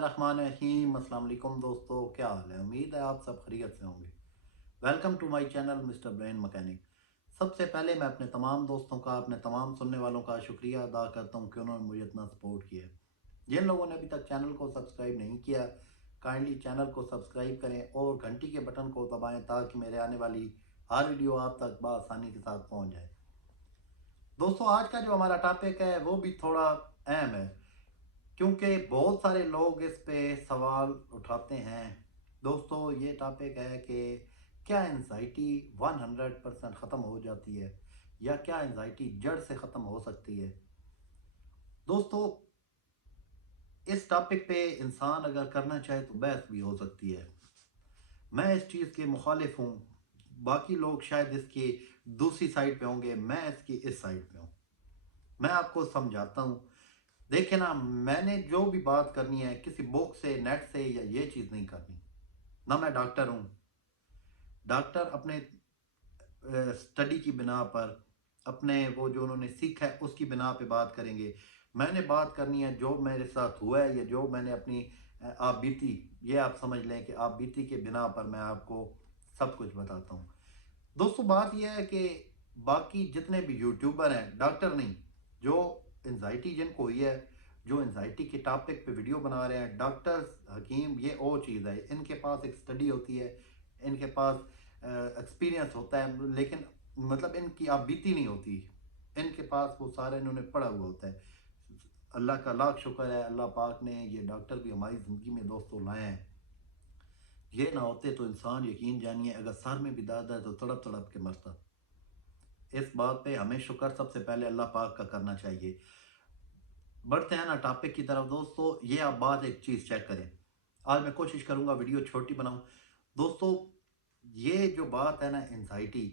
बिस्मिल्लाहिर्रहमानिर्रहीम। अस्सलाम वालेकुम दोस्तों, क्या हाल है? उम्मीद है आप सब खैरियत से होंगे। Welcome to my channel Mister Brain Mechanic. सबसे पहले मैं अपने तमाम दोस्तों का, अपने तमाम सुनने वालों का शुक्रिया अदा करता हूँ कि उन्होंने मुझे इतना सपोर्ट किया है। जिन लोगों ने अभी तक चैनल को सब्सक्राइब नहीं किया, काइंडली चैनल को सब्सक्राइब करें और घंटी के बटन को दबाएँ ताकि मेरे आने वाली हर वीडियो आप तक बआसानी के साथ पहुँच जाए। दोस्तों, आज का जो हमारा टॉपिक है वो भी थोड़ा अहम है, क्योंकि बहुत सारे लोग इस पे सवाल उठाते हैं। दोस्तों, ये टॉपिक है कि क्या एंजाइटी 100% ख़त्म हो जाती है या क्या एंजाइटी जड़ से ख़त्म हो सकती है? दोस्तों, इस टॉपिक पे इंसान अगर करना चाहे तो बहस भी हो सकती है। मैं इस चीज़ के मुखालिफ हूँ, बाकी लोग शायद इसकी दूसरी साइड पे होंगे, मैं इसकी इस साइड पे हूँ। मैं आपको समझाता हूँ। देखिए ना, मैंने जो भी बात करनी है किसी बुक से, नेट से या ये चीज़ नहीं करनी। ना मैं डॉक्टर हूँ। डॉक्टर अपने स्टडी की बिना पर, अपने वो जो उन्होंने सीखा है उसकी बिना पे बात करेंगे। मैंने बात करनी है जो मेरे साथ हुआ है या जो मैंने अपनी आप बीती, ये आप समझ लें कि आप बीती के बिना पर मैं आपको सब कुछ बताता हूँ। दोस्तों, बात यह है कि बाकी जितने भी यूट्यूबर हैं, डॉक्टर नहीं, जो एंजाइटी जिनको हुई है, जो एंजाइटी के टॉपिक पे वीडियो बना रहे हैं, डॉक्टर्स, हकीम, ये और चीज़ है। इनके पास एक स्टडी होती है, इनके पास एक्सपीरियंस होता है, लेकिन मतलब इनकी आप बीती नहीं होती। इनके पास वो सारा इन्होंने पढ़ा हुआ होता है। अल्लाह का लाख शुक्र है, अल्लाह पाक ने ये डॉक्टर भी हमारी ज़िंदगी में दोस्तों लाए हैं। ये ना होते तो इंसान, यकीन जानिए, अगर सर में भी दर्द है तो तड़प तड़प के मरता। इस बात पे हमें शुक्र सबसे पहले अल्लाह पाक का करना चाहिए। बढ़ते हैं ना टॉपिक की तरफ। दोस्तों, ये आप बात एक चीज़ चेक करें। आज मैं कोशिश करूंगा वीडियो छोटी बनाऊं। दोस्तों, ये जो बात है ना, एंजाइटी,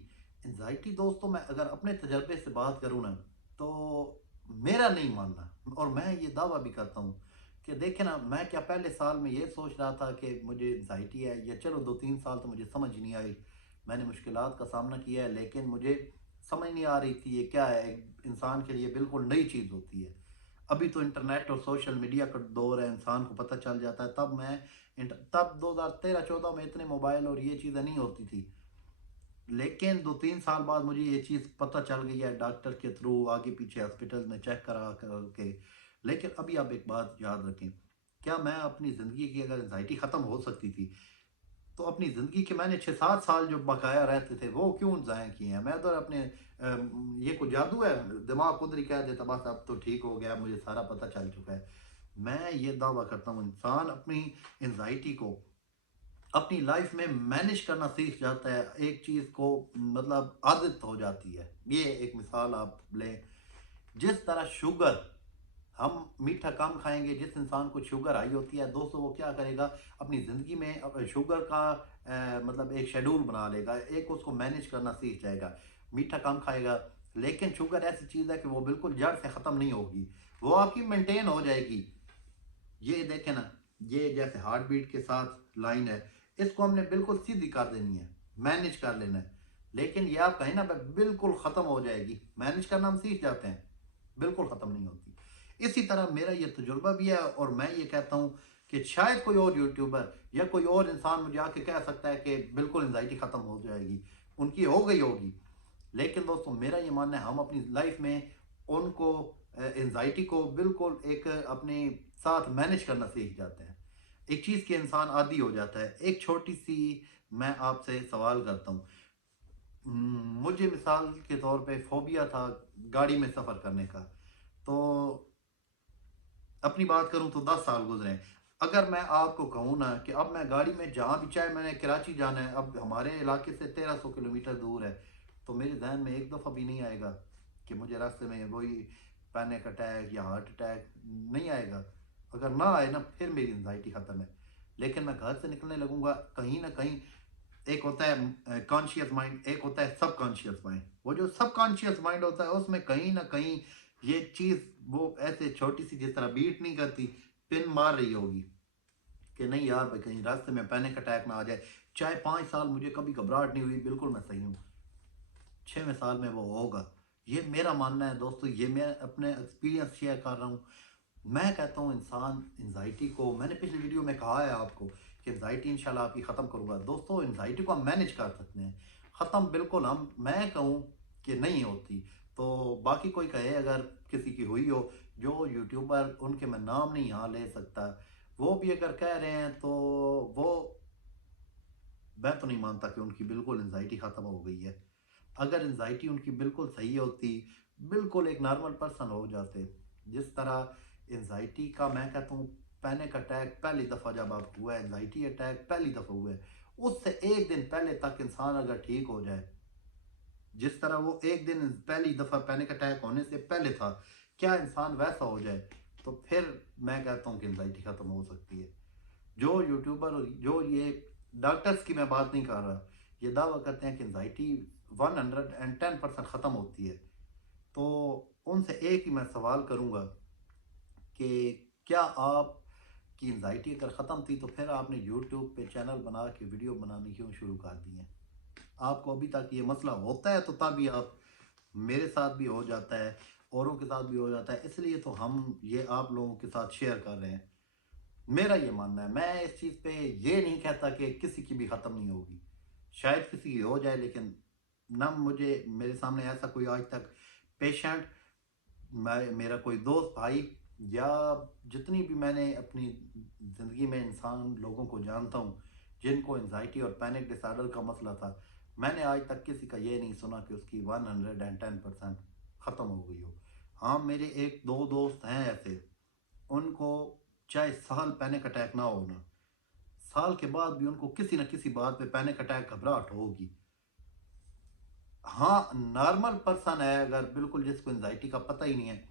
एंजाइटी दोस्तों, मैं अगर अपने तजर्बे से बात करूं ना, तो मेरा नहीं मानना, और मैं ये दावा भी करता हूं कि देखे ना, मैं क्या पहले साल में ये सोच रहा था कि मुझे एंजाइटी है, या चलो 2-3 साल तो मुझे समझ नहीं आई, मैंने मुश्किलात का सामना किया है, लेकिन मुझे समझ नहीं आ रही थी ये क्या है। एक इंसान के लिए बिल्कुल नई चीज़ होती है। अभी तो इंटरनेट और सोशल मीडिया का दौर है, इंसान को पता चल जाता है। तब 2013-14 में इतने मोबाइल और ये चीज़ें नहीं होती थी, लेकिन 2-3 साल बाद मुझे ये चीज़ पता चल गई है, डॉक्टर के थ्रू आगे पीछे हॉस्पिटल में चेक करा करके। लेकिन अभी आप एक बात याद रखें, क्या मैं अपनी ज़िंदगी की अगर एंजाइटी ख़त्म हो सकती थी, तो अपनी ज़िंदगी के मैंने 6-7 साल जो बकाया रहते थे वो क्यों ज़ाया किए हैं? मैं तो अपने ये कोई जादू है, दिमाग खुद ही कह देता बस अब तो ठीक हो गया, मुझे सारा पता चल चुका है। मैं ये दावा करता हूँ, इंसान अपनी एंजाइटी को अपनी लाइफ में मैनेज करना सीख जाता है। एक चीज़ को मतलब आदत हो जाती है। ये एक मिसाल आप लें, जिस तरह शुगर, हम मीठा कम खाएंगे, जिस इंसान को शुगर आई होती है दोस्तों, वो क्या करेगा, अपनी ज़िंदगी में शुगर का मतलब एक शेड्यूल बना लेगा, एक उसको मैनेज करना सीख जाएगा, मीठा कम खाएगा। लेकिन शुगर ऐसी चीज़ है कि वो बिल्कुल जड़ से ख़त्म नहीं होगी, वो आपकी मेंटेन हो जाएगी। ये देखें ना, ये जैसे हार्ट बीट के साथ लाइन है, इसको हमने बिल्कुल सीधी कर देनी है, मैनेज कर लेना है। लेकिन ये आप कहें ना बिल्कुल ख़त्म हो जाएगी, मैनेज करना हम सीख जाते हैं, बिल्कुल ख़त्म नहीं होती। इसी तरह मेरा ये तजुर्बा भी है, और मैं ये कहता हूँ कि शायद कोई और यूट्यूबर या कोई और इंसान मुझे आके कह सकता है कि बिल्कुल एंजाइटी ख़त्म हो जाएगी, उनकी हो गई होगी। लेकिन दोस्तों, मेरा ये मानना है हम अपनी लाइफ में उनको एंजाइटी को बिल्कुल एक अपने साथ मैनेज करना सीख जाते हैं। एक चीज़ के इंसान आदी हो जाता है। एक छोटी सी मैं आपसे सवाल करता हूँ। मुझे मिसाल के तौर पे फोबिया था गाड़ी में सफ़र करने का। तो अपनी बात करूं तो 10 साल गुजरे हैं। अगर मैं आपको कहूँ ना कि अब मैं गाड़ी में जहाँ भी, चाहे मैंने कराची जाना है, अब हमारे इलाके से 1300 किलोमीटर दूर है, तो मेरे जहन में एक दफ़ा भी नहीं आएगा कि मुझे रास्ते में वही पैनिक अटैक या हार्ट अटैक नहीं आएगा। अगर ना आए ना, फिर मेरी एंजाइटी ख़त्म है। लेकिन मैं घर से निकलने लगूंगा, कहीं ना कहीं एक होता है कॉन्शियस माइंड, एक होता है सब कॉन्शियस माइंड। वो जो सब कॉन्शियस माइंड होता है उसमें कहीं ना कहीं ये चीज़ वो ऐसे छोटी सी, जिस तरह बीट नहीं करती, पिन मार रही होगी कि नहीं यार भाई, कहीं रास्ते में पैनिक अटैक ना आ जाए। चाहे 5 साल मुझे कभी घबराहट नहीं हुई, बिल्कुल मैं सही हूँ, 6वें साल में वो होगा। ये मेरा मानना है दोस्तों, ये मैं अपने एक्सपीरियंस शेयर कर रहा हूँ। میں کہتا ہوں انسان انزائٹی کو، میں نے پچھلی ویڈیو میں کہا ہے آپ کو کہ انزائٹی انشاءاللہ آپ کی ختم کروں گا. دوستو انزائٹی کو ہم مینج کر سکتے ہیں، ختم بالکل ہم، میں کہوں کہ نہیں ہوتی تو باقی کوئی کہے اگر کسی کی ہوئی ہو، جو یوٹیوبر ان کے میں نام نہیں یہاں لے سکتا، وہ بھی اگر کہہ رہے ہیں تو وہ، میں تو نہیں مانتا کہ ان کی بالکل انزائٹی ختم ہو گئی ہے. اگر انزائٹی ان کی بالکل صحیح ہوتی، بالکل ایک نارمل پرسن ہو جاتے. جس طرح انزائٹی کا میں کہتا ہوں پینک اٹیک پہلی دفعہ جب آپ ہوا ہے، انزائٹی اٹیک پہلی دفعہ ہوا ہے، اس سے ایک دن پہلے تک انسان اگر ٹھیک ہو جائے، جس طرح وہ ایک دن پہلی دفعہ پینک اٹیک ہونے سے پہلے تھا، کیا انسان ویسا ہو جائے تو پھر میں کہتا ہوں کہ انزائٹی ختم ہو سکتی ہے. جو یوٹیوبر، جو یہ ڈاکٹرز کی میں بات نہیں کر رہا، یہ دعویٰ کرتے ہیں کہ انزائٹی 110% ختم ہوتی ہے، تو ان سے ایک ہی میں سوال کروں گا کہ کیا آپ کی انزائٹی اگر ختم تھی تو پھر آپ نے یوٹیوب پہ چینل بنا کے ویڈیو بنانی کیوں شروع کر دی ہیں؟ آپ کو ابھی تک یہ مسئلہ ہوتا ہے تو تبھی آپ، میرے ساتھ بھی ہو جاتا ہے، اوروں کے ساتھ بھی ہو جاتا ہے، اس لیے تو ہم یہ آپ لوگوں کے ساتھ شیئر کر رہے ہیں. میرا یہ ماننا ہے، میں اس چیز پہ یہ نہیں کہتا کہ کسی کی بھی ختم نہیں ہوگی، شاید کسی کی ہو جائے، لیکن نہ مجھے، میرے سامنے ایسا کوئی آج تک پیشنٹ، میرا کوئی دوست بھائی، یا جتنی بھی میں نے اپنی زندگی میں انسان لوگوں کو جانتا ہوں جن کو انزائٹی اور پینک ڈس آرڈر کا مسئلہ تھا، میں نے آج تک کسی کا یہ نہیں سنا کہ اس کی 110% ختم ہو گئی ہو. ہاں میرے ایک دو دوست ہیں ایسے، ان کو چاہے سال پینک اٹیک نہ ہونا، سال کے بعد بھی ان کو کسی نہ کسی بات پہ پینک اٹیک گھبراہٹ ہوگی. ہاں نارمل پرسن ہے اگر بالکل جس کو انزائٹی کا پتہ ہی نہیں ہے،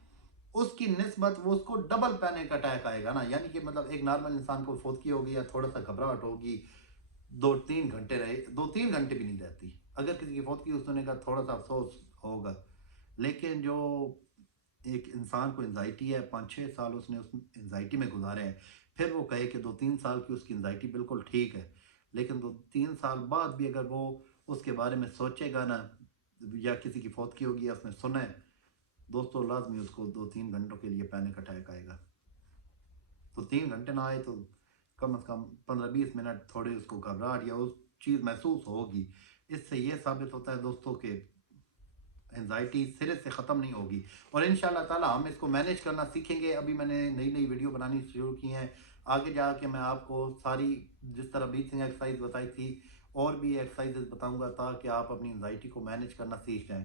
اس کی نسبت وہ اس کو ڈبل پینک اٹیک آئے گا نا. یعنی کہ مطلب ایک نارمل انسان کو فوتگی ہوگی یا تھوڑا سا گھبراہٹ ہوگی، 2-3 گھنٹے رہے، 2-3 گھنٹے بھی نہیں رہتی. اگر کسی کی فوتگی اس نے کا تھوڑا سا افسوس ہوگا، لیکن جو ایک انسان کو انزائٹی ہے، 5-6 سال اس نے اس انزائٹی میں گزارے ہیں، پھر وہ کہے کہ 2-3 سال کی اس کی انزائٹی بالکل ٹھیک ہے، لیکن 2-3 سال بعد بھی اگر وہ اس کے بارے میں سوچے گا نا، یا کسی کی فوتگی ہوگی یا اس نے سنا ہے، دوستو لازمی اس کو 2-3 گھنٹوں کے لیے پینک اٹیک آئے گا. تو 3 گھنٹے نہ آئے تو کم از کم 15-20 منٹ تھوڑی اس کو گھبراہٹ یا اس چیز محسوس ہوگی. اس سے یہ ثابت ہوتا ہے دوستوں کہ انزائٹی سرے سے ختم نہیں ہوگی، اور انشاءاللہ تعالی ہم اس کو مینیج کرنا سیکھیں گے. ابھی میں نے نئی نئی ویڈیو بنانی شروع کی ہیں، آگے جا کے میں آپ کو ساری، جس طرح بیتھنگ ایکسرسائز بتائی تھی، اور بھی ایکسرسائزز بتاؤں گا تاکہ آپ اپنی انزائٹی کو مینیج کرنا سیکھ جائیں.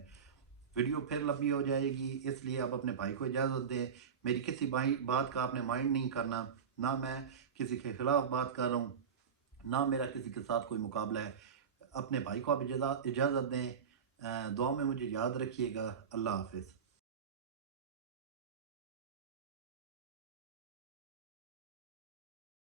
ویڈیو پھر لمبی ہو جائے گی، اس لیے آپ اپنے بھائی کو اجازت دیں. میری کسی بات کا آپ نے مائنڈ نہیں کرنا، نہ میں کسی کے خلاف بات کر رہا ہوں، نہ میرا کسی کے ساتھ کوئی مقابلہ ہے. اپنے بھائی کو آپ اجازت دیں. دعا میں مجھے یاد رکھیے گا. اللہ حافظ.